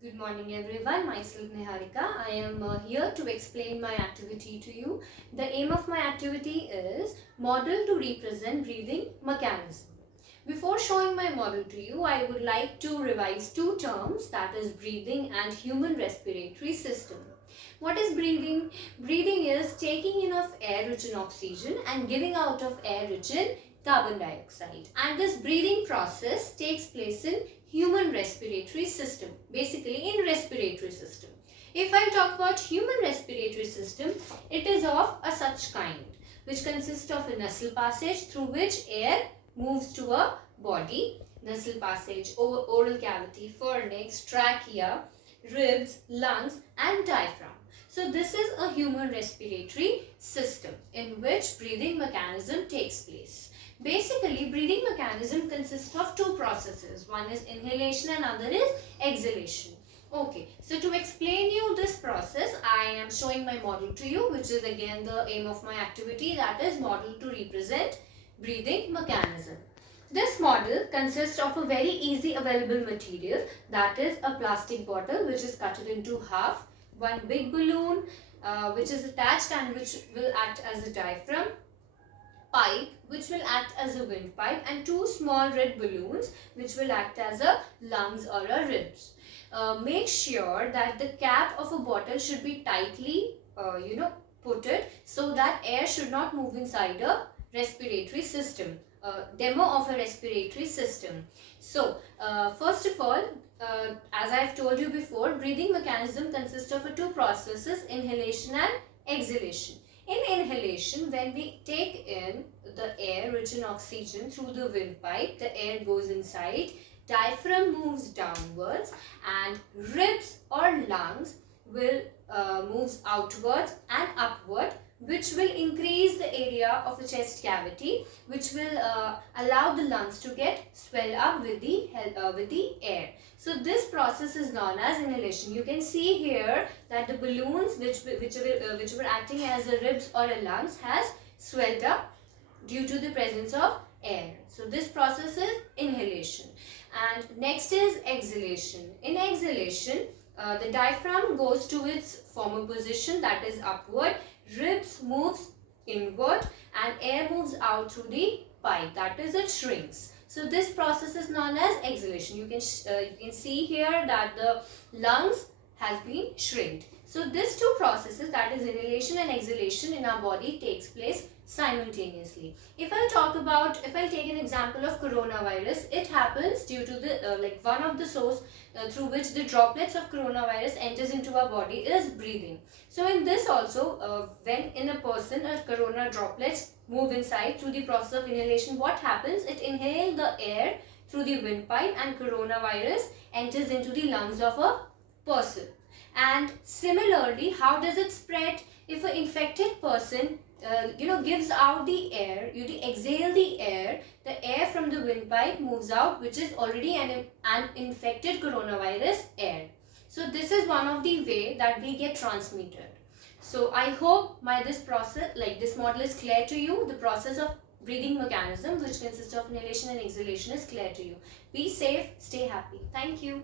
Good morning everyone, myself Niharika. I am here to explain my activity to you. The aim of my activity is model to represent breathing mechanism. Before showing my model to you, I would like to revise two terms, that is breathing and human respiratory system. What is breathing? Breathing is taking in of air rich in oxygen and giving out of air rich in carbon dioxide. And this breathing process takes place in human respiratory system, basically in respiratory system. If I talk about human respiratory system, it is of a such kind, which consists of a nasal passage through which air moves to a body, nasal passage, oral cavity, pharynx, trachea, ribs, lungs and diaphragm. So this is a human respiratory system in which breathing mechanism takes place. Basically, breathing mechanism consists of two processes. One is inhalation and other is exhalation. Okay, so to explain you this process, I am showing my model to you, which is again the aim of my activity, that is model to represent breathing mechanism. This model consists of a very easy available material, that is a plastic bottle which is cut into half, one big balloon which is attached and which will act as a diaphragm, pipe which will act as a windpipe, and two small red balloons which will act as a lungs or a ribs. Make sure that the cap of a bottle should be tightly putted so that air should not move inside a respiratory system. Demo of a respiratory system. So first of all, as I have told you before, breathing mechanism consists of two processes, inhalation and exhalation. In inhalation, when we take in the air rich in oxygen through the windpipe, the air goes inside, diaphragm moves downwards and ribs or lungs will moves outwards and upward, which will increase the area of the chest cavity, which will allow the lungs to get swell up with the air. So this process is known as inhalation. You can see here that the balloons which were acting as a ribs or a lungs has swelled up due to the presence of air. So this process is inhalation. And next is exhalation. In exhalation, the diaphragm goes to its former position, that is upward, ribs moves inward and air moves out through the pipe, that is it shrinks. So this process is known as exhalation. You can see here that the lungs has been shrinked. So these two processes, that is inhalation and exhalation, in our body takes place simultaneously. If I'll take an example of coronavirus, it happens due to the one of the source through which the droplets of coronavirus enters into our body is breathing. So in this also, when in a person corona droplets move inside through the process of inhalation, what happens? It inhales the air through the windpipe and coronavirus enters into the lungs of a person. And similarly, how does it spread? If an infected person gives out the air, you exhale the air from the windpipe moves out, which is already an infected coronavirus air. So this is one of the way that we get transmitted. So I hope this model is clear to you. The process of breathing mechanism, which consists of inhalation and exhalation, is clear to you. Be safe, stay happy. Thank you.